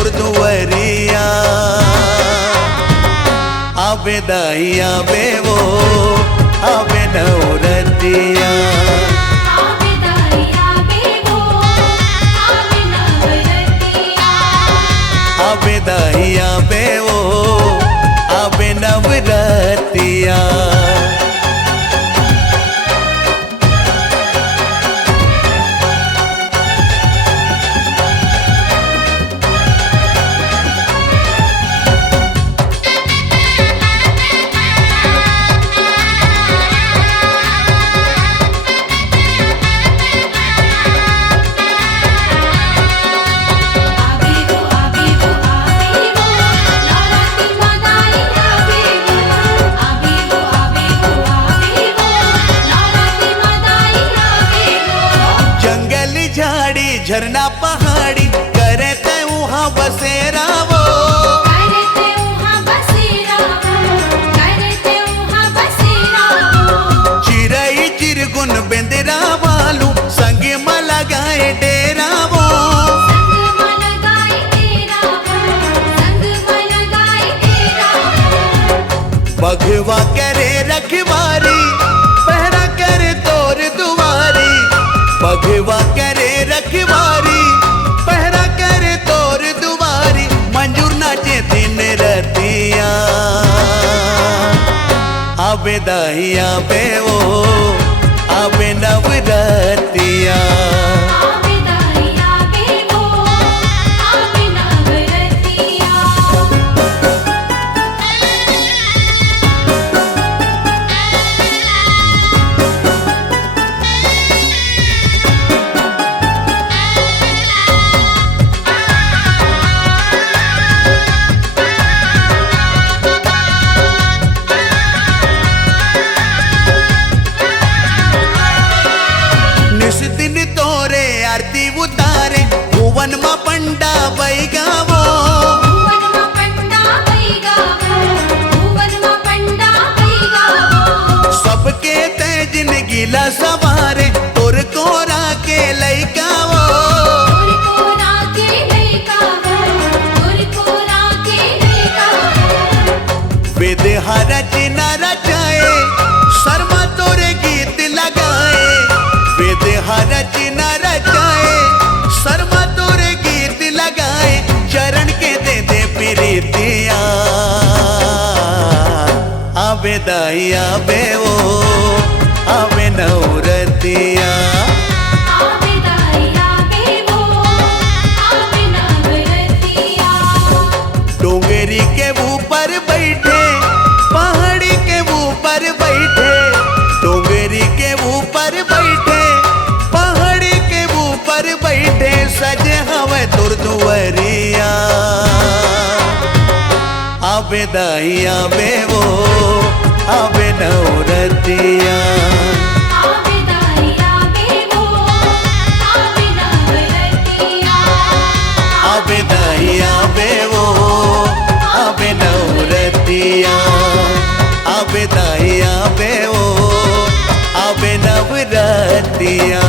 तुर दुवरिया आवे दाई आवे वो आवे नवरतिया आवे दाई आवे वो आवे नवरतिया आवे दाई आवे वो आवे नवरतिया झरना पहाड़ी करे ते वहाँ बसेरा वो करते वहाँ बसेरा करते वहाँ बसेरा चिरई चिरगुन बेंदरा वालू संग में लगाए डेरा वो संग में लगाए डेरा संग में लगाए डेरा भगवा करे रखवारी पहरा करे तोर दुआरी भगवा करे रखवारी पहरा करे तोर दुआरी मंजूर नाचे दिन रतिया आवे दाई आवे वो आवे नवरतिया आवे दाई आवे वो आवे नवरतिया दिन तोरे आरती उतारे भुवन में पंडा बैगा वो भुवन में पंडा बैगा भुवन में पंडा बैगा सबके ते जिंदगी ला सवारे तोर कोरा के लइका वो तोर कोरा के लइका तोर कोरा के लइका वेद हर चिना रचाए शर्मा तोरे गीत लगाए वेद हर चिना रचाए शर्मा तोरे गीत लगाए चरण के दे दे प्रीतिया आवे दाई आवे वो आवे नवरतिया आवे दाई आवे वो आवे नवरतिया डोंगरी के ऊपर बैठे पहाड़ी के ऊपर बैठे डोंगरी के ऊपर बैठे पहाड़ी के ऊपर बैठे सजे हवे तुर दुवरिया आवे दाई आवे वो आवे नवरतिया आवे दाई आवे वो आवे नवरतिया आवे दाई आवे वो आवे नवरतिया आवे दाई आवे वो आवे नवरतिया।